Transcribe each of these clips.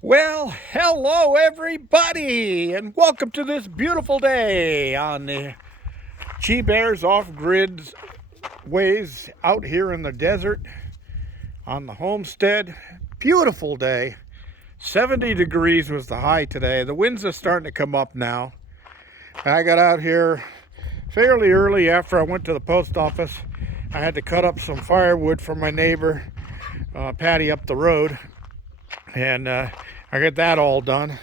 Well, hello everybody, and welcome to this beautiful day on the Chi Bears off-grid ways out here in the desert on the homestead. Beautiful day. 70 degrees was the high today. The winds are starting to come up now. I got out here fairly early after I went to the post office. I had to cut up some firewood for my neighbor, Patty, up the road, and I got that all done,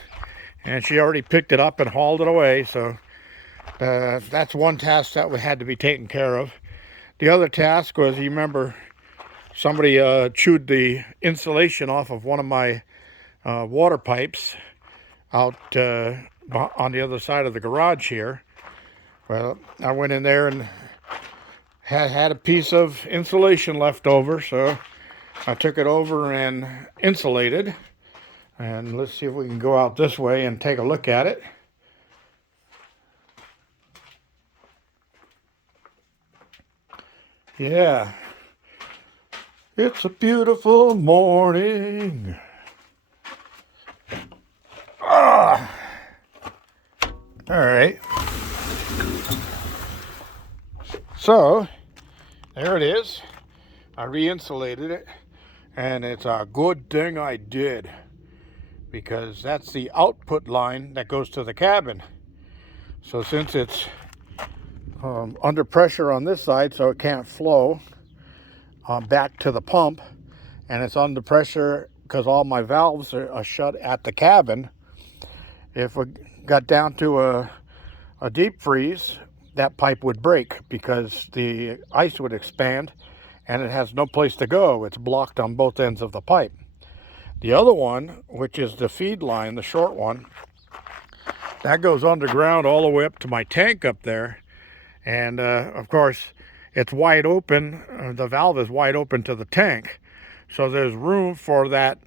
and she already picked it up and hauled it away. So that's one task that had to be taken care of. The other task was, you remember, somebody chewed the insulation off of one of my water pipes out on the other side of the garage here. Well, I went in there and had a piece of insulation left over, so I took it over and insulated. And let's see if we can go out this way and take a look at it. Yeah, it's a beautiful morning. All right. So, there it is. I re-insulated it, and it's a good thing I did, because that's the output line that goes to the cabin. So since it's under pressure on this side, so it can't flow back to the pump, and it's under pressure because all my valves are shut at the cabin, if we got down to a deep freeze, that pipe would break because the ice would expand and it has no place to go. It's blocked on both ends of the pipe. The other one, which is the feed line, the short one, that goes underground all the way up to my tank up there. And of course, it's wide open. The valve is wide open to the tank. So there's room for that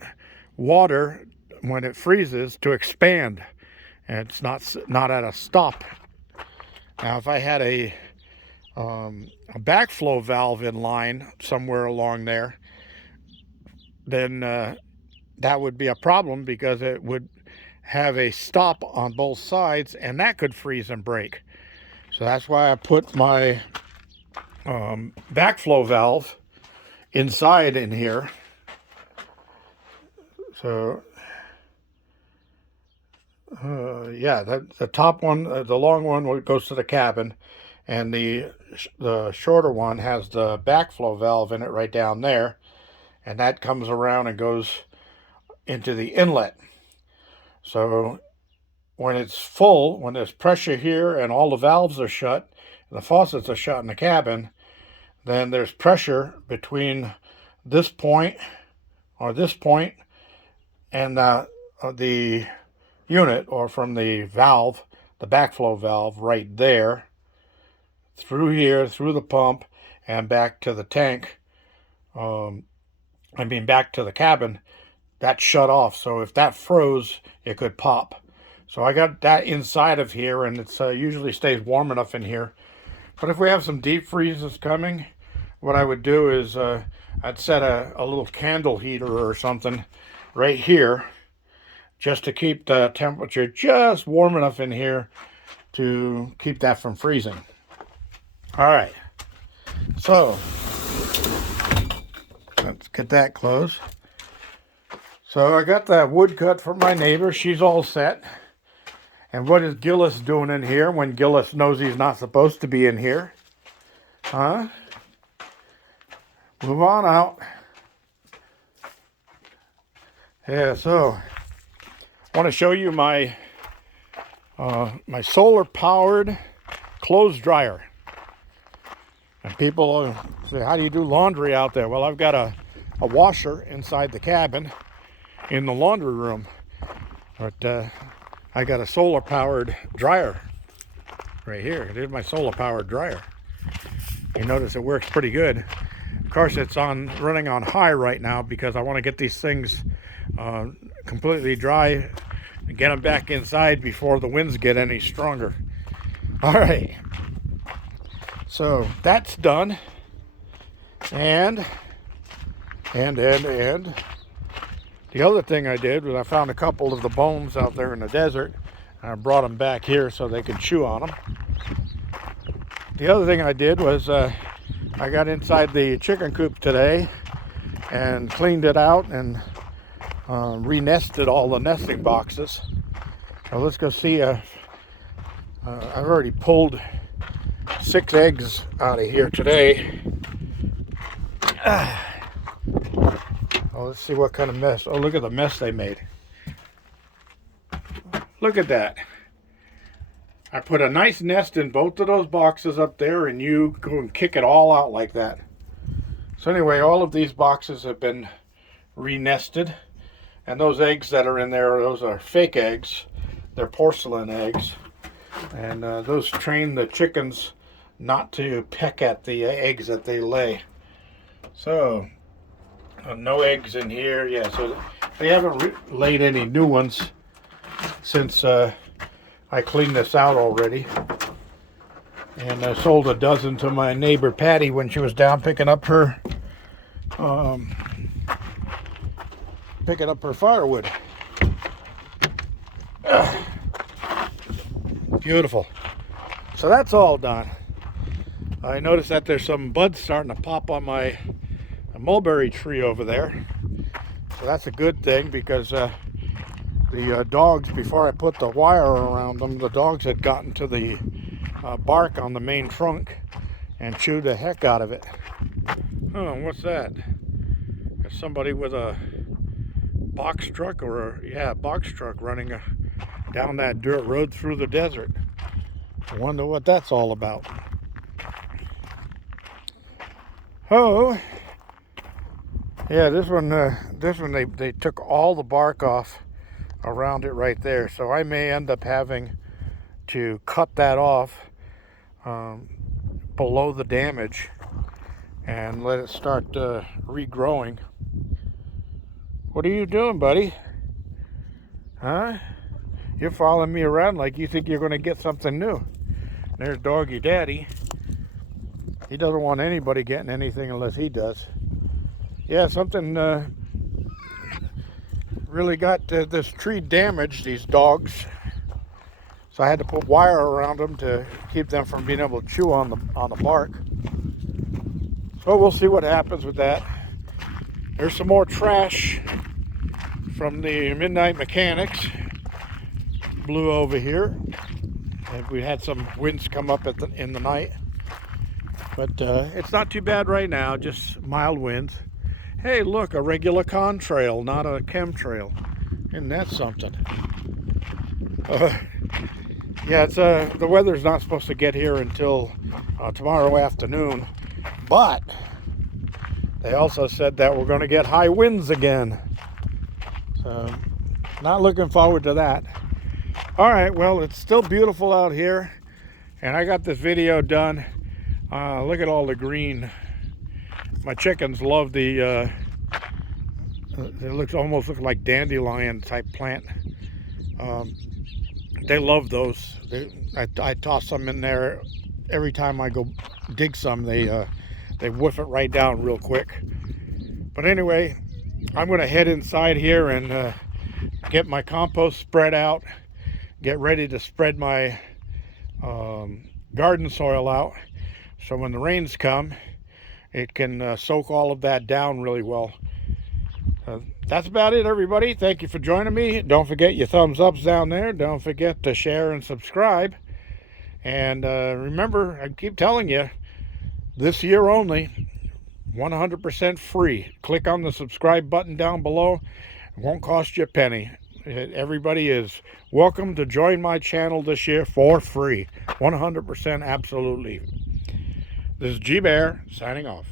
water, when it freezes, to expand. And it's not at a stop. Now, if I had a backflow valve in line somewhere along there, then that would be a problem, because it would have a stop on both sides, and that could freeze and break. So that's why I put my backflow valve inside in here. So yeah, the top one, the long one, goes to the cabin, and the shorter one has the backflow valve in it right down there, and that comes around and goes into the inlet. So when it's full, when there's pressure here and all the valves are shut, and the faucets are shut in the cabin, then there's pressure between this point and the unit, or from the valve, the backflow valve right there, through here, through the pump, and back to the tank. Back to the cabin. That's shut off, so if that froze, it could pop. So I got that inside of here, and it's usually stays warm enough in here. But if we have some deep freezes coming, what I would do is I'd set a little candle heater or something right here, just to keep the temperature just warm enough in here to keep that from freezing. All right, so let's get that closed. So I got that wood cut from my neighbor. She's all set. And what is Gillis doing in here when Gillis knows he's not supposed to be in here? Huh? Move on out. Yeah, so I want to show you my my solar-powered clothes dryer. And people say, how do you do laundry out there? Well, I've got a washer inside the cabin in the laundry room, but I got a solar-powered dryer right here. Here's my solar-powered dryer. You notice it works pretty good. Of course, it's running on high right now, because I want to get these things completely dry and get them back inside before the winds get any stronger. All right, so that's done. And The other thing I did was I found a couple of the bones out there in the desert, and I brought them back here so they could chew on them. The other thing I did was I got inside the chicken coop today and cleaned it out and renested all the nesting boxes. So let's go see. I've already pulled 6 eggs out of here today. Oh, let's see what kind of mess. Oh, look at the mess they made. Look at that. I put a nice nest in both of those boxes up there, and you go and kick it all out like that. So anyway, all of these boxes have been renested, and those eggs that are in there, those are fake eggs. They're porcelain eggs, and those train the chickens not to peck at the eggs that they lay. So no eggs in here. Yeah, so they haven't laid any new ones since I cleaned this out already. And I sold a dozen to my neighbor Patty when she was down picking up her firewood. Beautiful. So that's all done. I noticed that there's some buds starting to pop on my mulberry tree over there. So that's a good thing, because the dogs, before I put the wire around them, the dogs had gotten to the bark on the main trunk and chewed the heck out of it. Oh, what's that? There's somebody with a box truck, box truck running down that dirt road through the desert. I wonder what that's all about. Oh, yeah, this one they took all the bark off around it right there, so I may end up having to cut that off below the damage and let it start regrowing. What are you doing, buddy? Huh? You're following me around like you think you're going to get something new. There's Doggy Daddy. He doesn't want anybody getting anything unless he does. Yeah, something really got this tree damaged, these dogs. So I had to put wire around them to keep them from being able to chew on the bark. So we'll see what happens with that. There's some more trash from the Midnight Mechanics. Blew over here. And we had some winds come up in the night. But it's not too bad right now, just mild winds. Hey, look, a regular contrail, not a chemtrail. Isn't that something? Yeah, it's the weather's not supposed to get here until tomorrow afternoon. But they also said that we're going to get high winds again. So, not looking forward to that. All right, well, it's still beautiful out here. And I got this video done. Look at all the green. My chickens love it almost looks like dandelion type plant. They love those. I toss some in there every time I go dig some. They whiff it right down real quick. But anyway, I'm going to head inside here and get my compost spread out, get ready to spread my garden soil out, so when the rains come, it can soak all of that down really well. That's about it, everybody. Thank you for joining me. Don't forget your thumbs ups down there. Don't forget to share and subscribe. And remember, I keep telling you, this year only, 100% free. Click on the subscribe button down below. It won't cost you a penny. Everybody is welcome to join my channel this year for free. 100% absolutely. This is G Bear signing off.